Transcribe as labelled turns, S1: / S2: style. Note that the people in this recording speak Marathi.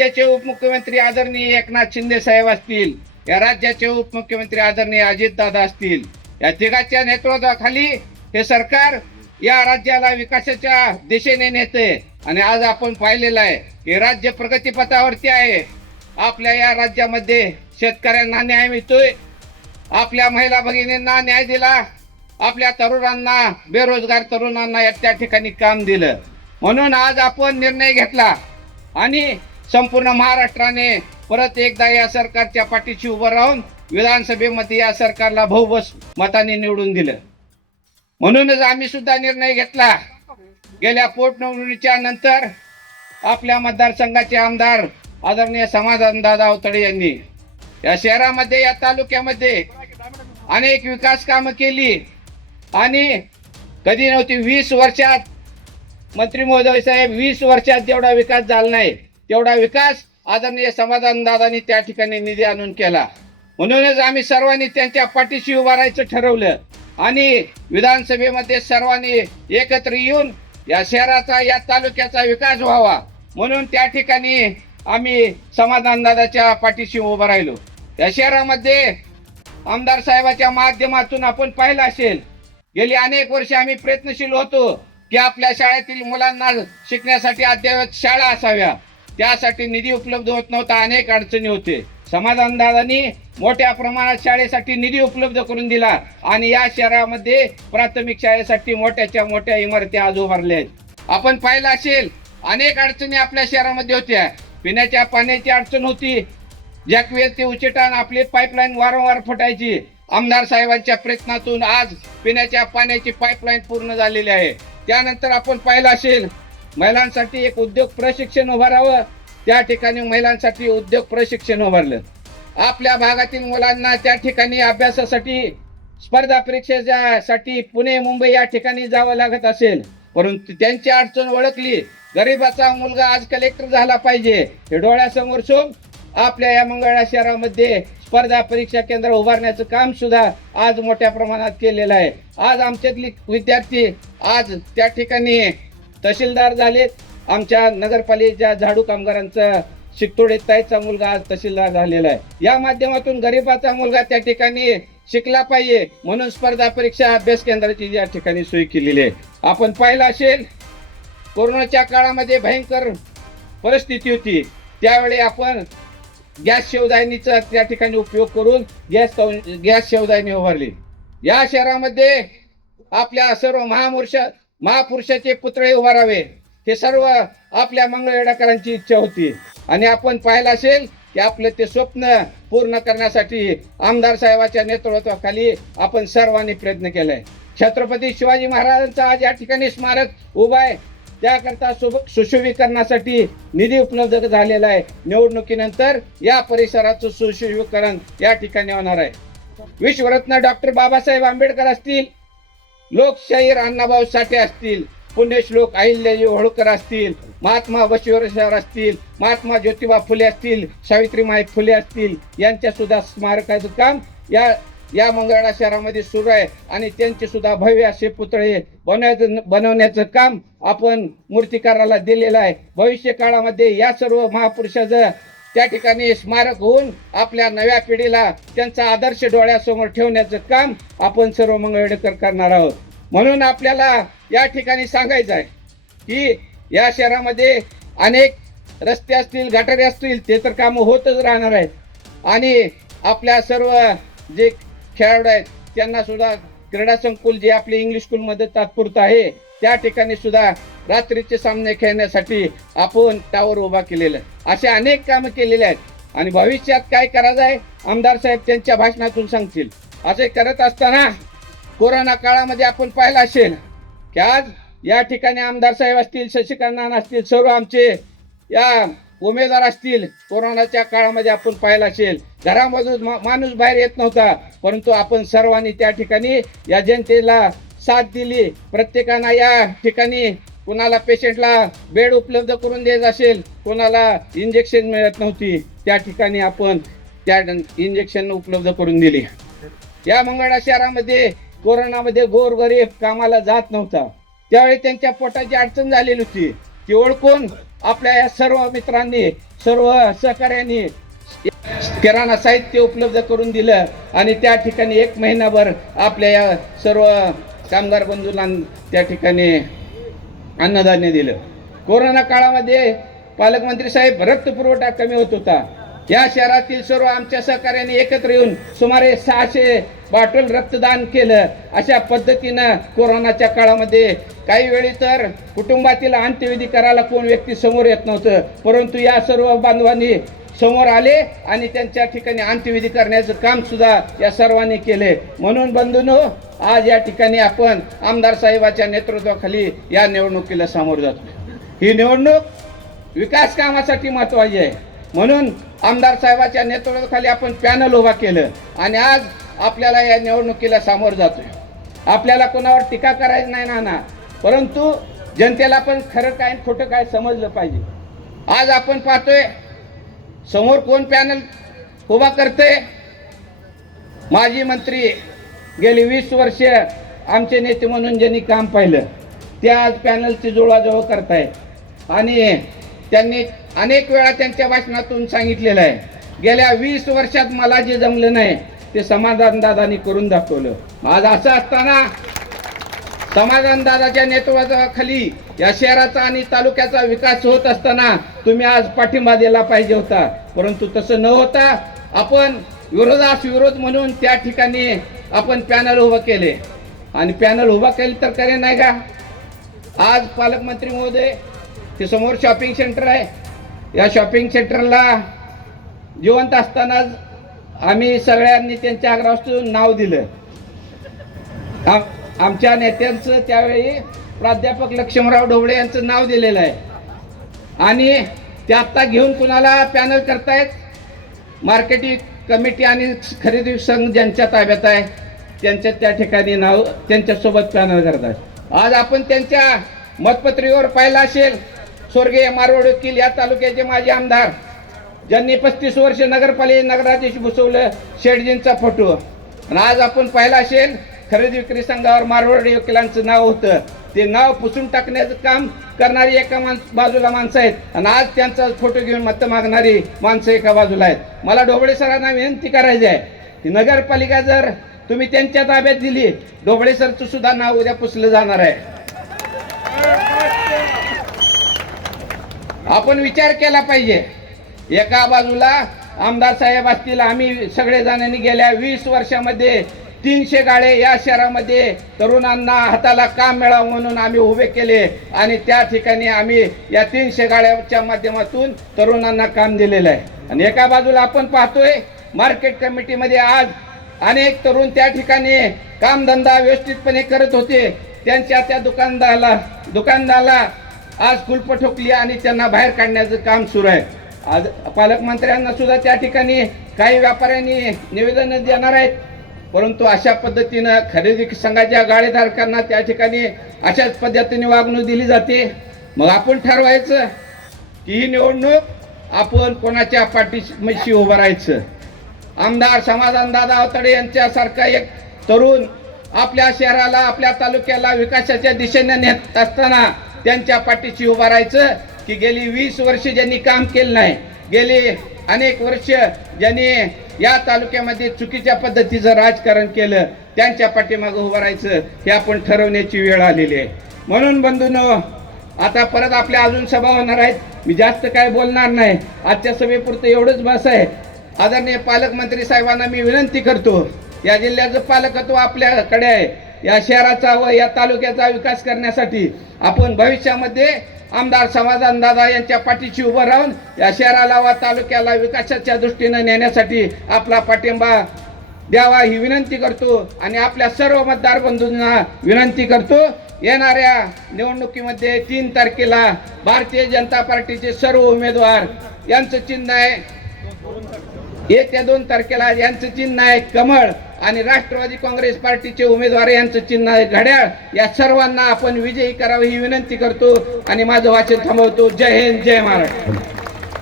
S1: राज्याचे उपमुख्यमंत्री आदरणीय एकनाथ शिंदे साहेब असतील या राज्याचे उपमुख्यमंत्री आदरणीय अजितदादा असतील या तिघांच्या नेतृत्वाखाली हे सरकार या राज्याला विकासाच्या दिशेने नेते. आणि आज आपण पाहिलेलं आहे की राज्य प्रगतीपथावरती आहे. आपल्या या राज्यामध्ये शेतकऱ्यांना न्याय मिळतोय. आपल्या महिला भगिनींना न्याय दिला. आपल्या तरुणांना बेरोजगार तरुणांना या त्या ठिकाणी काम दिलं. म्हणून आज आपण निर्णय घेतला. आणि संपूर्ण महाराष्ट्राने परत एकदा या सरकारच्या पाठीशी उभं राहून विधानसभेमध्ये या सरकारला बहुबस मताने निवडून दिलं. म्हणूनच आम्ही सुद्धा निर्णय घेतला. गेल्या पोटनिवडणुकीच्या नंतर आपल्या मतदारसंघाचे आमदार आदरणीय समाधान दादा अवतडे यांनी या शहरामध्ये या तालुक्यामध्ये अनेक विकास कामं केली आणि कधी नव्हती वीस वर्षात मंत्री महोदय साहेब वीस वर्षात जेवढा विकास झाला नाही तेवढा विकास आदरणीय समाधान दादांनी त्या ठिकाणी निधी आणून केला. म्हणूनच आम्ही सर्वांनी त्यांच्या पाठीशी उभारायचं ठरवलं. आणि विधानसभेमध्ये सर्वांनी एकत्र येऊन या शहराचा या तालुक्याचा विकास व्हावा. म्हणून त्या ठिकाणी आम्ही समाधान दादाच्या पाठीशी उभं राहिलो. या शहरामध्ये आमदार साहेबाच्या माध्यमातून आपण पाहिलं असेल गेली अनेक वर्षे आम्ही प्रयत्नशील होतो की आपल्या शाळेतील मुलांना शिकण्यासाठी अद्ययावत शाळा असाव्या. त्यासाठी निधी उपलब्ध होत नव्हता अनेक अडचणी होते. समाधान मोठ्या प्रमाणात शाळेसाठी निधी उपलब्ध करून दिला आणि या शहरामध्ये प्राथमिक शाळेसाठी मोठ्याच्या मोठ्या इमारती आज उभारल्या आहेत. आपण पाहिलं असेल अनेक अडचणी आपल्या शहरामध्ये होत्या. पिण्याच्या पाण्याची अडचण होती. जॅकवेल ते उचेटान आपली पाईपलाईन वारंवार फुटायची आमदार साहेबांच्या प्रयत्नातून आज पिण्याच्या पाण्याची पाईपलाईन पूर्ण झालेली आहे. त्यानंतर आपण पाहिलं असेल महिलांसाठी एक उद्योग प्रशिक्षण उभारावं. त्या ठिकाणी महिलांसाठी उद्योग प्रशिक्षण उभारलं. आपल्या भागातील मुलांना त्या ठिकाणी अभ्यासासाठी स्पर्धा परीक्षेसाठी पुणे मुंबई या ठिकाणी जावं लागत असेल. परंतु त्यांची अडचण ओळखली. गरीबाचा मुलगा आज कलेक्टर झाला पाहिजे. हे डोळ्यासमोर सोम. आपल्या या मंगळा शहरामध्ये स्पर्धा परीक्षा केंद्र उभारण्याचं काम सुद्धा आज मोठ्या प्रमाणात केलेलं आहे. आज आमच्यातली विद्यार्थी आज त्या ठिकाणी तहसीलदार झालेत आमच्या नगरपालिकेच्या झाडू कामगारांचा शिकतोडे ताईचा मुलगा आज तहसीलदार झालेला आहे. या माध्यमातून गरीबाचा मुलगा त्या ठिकाणी शिकला पाहिजे म्हणून स्पर्धा परीक्षा अभ्यास केंद्राची या ठिकाणी सोय केलेली आहे. आपण पाहिलं असेल कोरोनाच्या काळामध्ये भयंकर परिस्थिती होती. त्यावेळी आपण गॅस शेवदायनीचा त्या ठिकाणी उपयोग करून गॅस गॅस शेवदायनी उभारली. या शहरामध्ये आपल्या सर्व महापुरुष महापुरुषाचे पुतळे उभारावे हे सर्व आपल्या मंगळवेडाकरांची इच्छा होती. आणि आपण पाहिलं असेल की आपलं ते स्वप्न पूर्ण करण्यासाठी आमदार साहेबाच्या नेतृत्वाखाली आपण सर्वांनी प्रयत्न केलाय. छत्रपती शिवाजी महाराजांचा आज या ठिकाणी स्मारक उभा आहे. त्याकरता सुशोभीकरणासाठी निधी उपलब्ध झालेला आहे. निवडणुकीनंतर या परिसराचं सुशोभीकरण या ठिकाणी होणार आहे. विश्वरत्न डॉक्टर बाबासाहेब आंबेडकर असतील लोकशाहीर अण्णाभाऊ साठे असतील पुण्यश्लोक अहिल्याजी होळकर असतील महात्मा बसवेश्वर असतील महात्मा ज्योतिबा फुले असतील सावित्रीमाई फुले असतील यांच्या सुद्धा स्मारकाचं काम या या मंगळा शहरामध्ये सुरू आहे. आणि त्यांचे सुद्धा भव्य असे पुतळे बनवायचं बनवण्याचं काम आपण मूर्तिकाराला दिलेलं आहे. भविष्य काळामध्ये या सर्व महापुरुषाचं त्या ठिकाणी स्मारक होऊन आपल्या नव्या पिढीला त्यांचा आदर्श डोळ्यासमोर ठेवण्याचं काम आपण सर्व मंगळवेडकर करणार आहोत. म्हणून आपल्याला या ठिकाणी सांगायचं आहे की या शहरामध्ये अनेक रस्ते असतील गटारे असतील ते तर कामं होतच राहणार आहेत. आणि आपल्या सर्व जे खेळाडू आहेत त्यांना सुद्धा क्रीडा संकुल जे आपले इंग्लिश स्कूलमध्ये तात्पुरतं आहे त्या ठिकाणी सुद्धा रात्रीचे सामने खेळण्यासाठी आपण टावर उभा केलेलं आहे. असे अनेक कामं केलेले आहेत. आणि भविष्यात काय करायचं आहे? आमदार साहेब त्यांच्या भाषणातून सांगतील. असे करत असताना कोरोना काळामध्ये आपण पाहिलं असेल की आज या ठिकाणी आमदार साहेब असतील शशिकांना असतील सर्व आमचे या उमेदवार असतील कोरोनाच्या काळामध्ये आपण पाहिलं असेल. घरामधून मा- माणूस बाहेर येत नव्हता परंतु आपण सर्वांनी त्या ठिकाणी या जनतेला साथ दिली. प्रत्येकानं या ठिकाणी कुणाला पेशंटला बेड उपलब्ध करून द्यायचं असेल कोणाला इंजेक्शन मिळत नव्हती त्या ठिकाणी आपण त्या इंजेक्शन उपलब्ध करून दिली. या मंगळा शहरामध्ये कोरोनामध्ये गोरगरीब कामाला जात नव्हता. त्यावेळी त्यांच्या पोटाची अडचण झालेली होती. ती ओळखून आपल्या या सर्व मित्रांनी सर्व सहकार्यांनी किराणा साहित्य उपलब्ध करून दिलं आणि त्या ठिकाणी एक महिनाभर आपल्या या सर्व कामगार बंधूंना त्या ठिकाणी अन्नधान्य दिलं. कोरोना काळामध्ये पालकमंत्री साहेब रक्त पुरवठा कमी होत होता. या शहरातील सर्व आमच्या सहकार्याने एकत्र येऊन सुमारे सहाशे बाटल रक्तदान केलं. अशा पद्धतीनं कोरोनाच्या काळामध्ये काही वेळी तर कुटुंबातील अंत्यविधी करायला कोण व्यक्ती समोर येत नव्हतं. परंतु या सर्व बांधवांनी समोर आले आणि त्यांच्या ठिकाणी अंत्यविधी करण्याचं काम सुद्धा या सर्वांनी केले. म्हणून बंधून आज या ठिकाणी आपण आमदार साहेबाच्या नेतृत्वाखाली या निवडणुकीला सामोरं जातो ही निवडणूक विकास कामासाठी महत्वाची आहे. म्हणून आमदार साहेबाच्या नेतृत्वाखाली आपण पॅनल उभा केलं आणि आज आपल्याला या निवडणुकीला सामोर जातोय. आपल्याला कोणावर टीका करायची नाही ना ना. परंतु जनतेला पण खरं काय खोटं काय समजलं पाहिजे. आज आपण पाहतोय समोर कोण पॅनल उभा करते? माजी मंत्री गेली वीस वर्ष आमचे नेते म्हणून ज्यांनी काम पाहिलं ते आज पॅनलची जुळवाजुळव करतायत. आणि त्यांनी अनेक वेळा त्यांच्या भाषणातून सांगितलेलं आहे गेल्या वीस वर्षात मला जे जमलं नाही ते समाधान दादानी करून दाखवलं. आज असं असताना समाधान दादाच्या नेतृत्वाखाली या शहराचा आणि तालुक्याचा विकास होत असताना तुम्ही आज पाठिंबा दिला पाहिजे होता. परंतु तसं न होता आपण विरोधास विरोध म्हणून त्या ठिकाणी आपण पॅनल उभं केले. आणि पॅनल उभा केले तर करे नाही का? आज पालकमंत्री महोदय ते समोर शॉपिंग सेंटर आहे. या शॉपिंग सेंटरला जिवंत असतानाच आम्ही सगळ्यांनी त्यांच्या आग्रहास्तून नाव दिलं. आमच्या नेत्यांचं त्यावेळी प्राध्यापक लक्ष्मणराव ढोबळे यांचं नाव दिलेलं आहे. आणि ते आत्ता घेऊन कुणाला पॅनल करतायत? मार्केटिंग कमिटी आणि खरेदी संघ ज्यांच्या ताब्यात आहे त्यांच्या त्या ठिकाणी नाव त्यांच्यासोबत पॅनल करतात आज आपण त्यांच्या मतपत्रिकेवर पाहिलं असेल स्वर्गीय मारवड वकील या तालुक्याचे माजी आमदार ज्यांनी पस्तीस वर्ष नगरपालिका नगराधीश बसवलं शेटजींचा फोटो आणि आज आपण पाहिला असेल खरेदी विक्री संघावर मारवाडी वकिलांचं नाव होतं. ते नाव पुसून टाकण्याचं काम करणारी एका माणस बाजूला माणसं आहेत. आणि आज त्यांचा फोटो घेऊन मत मागणारी माणसं एका बाजूला आहेत. मला ढोबळे सरांना विनंती करायची आहे की नगरपालिका जर तुम्ही त्यांच्या ताब्यात दिली ढोबळे सरचं सुद्धा नाव उद्या पुसलं जाणार आहे. आपण विचार केला पाहिजे. एका बाजूला आमदार साहेब असतील आम्ही सगळे जणांनी गेल्या वीस वर्षामध्ये तीनशे गाळे या शहरामध्ये तरुणांना हाताला काम मिळावं म्हणून आम्ही उभे केले. आणि त्या ठिकाणी आम्ही या तीनशे गाड्याच्या माध्यमातून तरुणांना काम दिलेलं आहे. आणि एका बाजूला आपण पाहतोय मार्केट कमिटीमध्ये आज अनेक तरुण त्या ठिकाणी कामधंदा व्यवस्थितपणे करत होते. त्यांच्या त्या दुकानदाराला दुकानदाराला आज कुलप ठोकली आणि त्यांना बाहेर काढण्याचं काम सुरू आहे. आज पालकमंत्र्यांना सुद्धा त्या ठिकाणी काही व्यापाऱ्यांनी निवेदन देणार आहेत. परंतु अशा पद्धतीनं खरेदी संघाच्या गाळेधारकांना त्या ठिकाणी अशाच पद्धतीने वागणूक दिली जाते. मग आपण ठरवायचं की ही निवडणूक आपण कोणाच्या पाठीशी उभं राहायचं? आमदार समाधान दादा अवतडे यांच्यासारखा एक तरुण आपल्या शहराला आपल्या तालुक्याला विकासाच्या दिशेने नेत असताना त्यांच्या पाठीशी उभं राहायचं की गेली वीस वर्ष ज्यांनी काम केलं नाही गेली अनेक वर्ष ज्यांनी या तालुक्यामध्ये चुकीच्या पद्धतीचं राजकारण केलं त्यांच्या पाठीमागं उभं राहायचं हे आपण ठरवण्याची वेळ आलेली आहे. म्हणून बंधूंनो आता परत आपल्या अजून सभा होणार आहेत. मी जास्त काय बोलणार नाही. आजच्या सभेपुरतं एवढंच बस आहे. आदरणीय पालकमंत्री साहेबांना मी विनंती करतो. या जिल्ह्याचं पालकत्व आपल्याकडे आहे. या शहराचा व या तालुक्याचा विकास करण्यासाठी आपण भविष्यामध्ये आमदार समाधान दादा यांच्या पाठीशी उभं राहून या शहराला व तालुक्याला विकासाच्या दृष्टीनं नेण्यासाठी आपला पाठिंबा द्यावा ही विनंती करतो आणि आपल्या सर्व मतदार बंधूंना विनंती करतो. येणाऱ्या निवडणुकीमध्ये तीन तारखेला भारतीय जनता पार्टीचे सर्व उमेदवार यांचं चिन्ह आहे. येत्या दोन तारखेला यांचं चिन्ह आहे कमळ. आणि राष्ट्रवादी काँग्रेस पार्टीचे उमेदवार यांचं चिन्ह आहे घड्याळ. या सर्वांना आपण विजयी करावं ही विनंती करतो आणि माझं वाचन थांबवतो. जय हिंद जय महाराष्ट्र.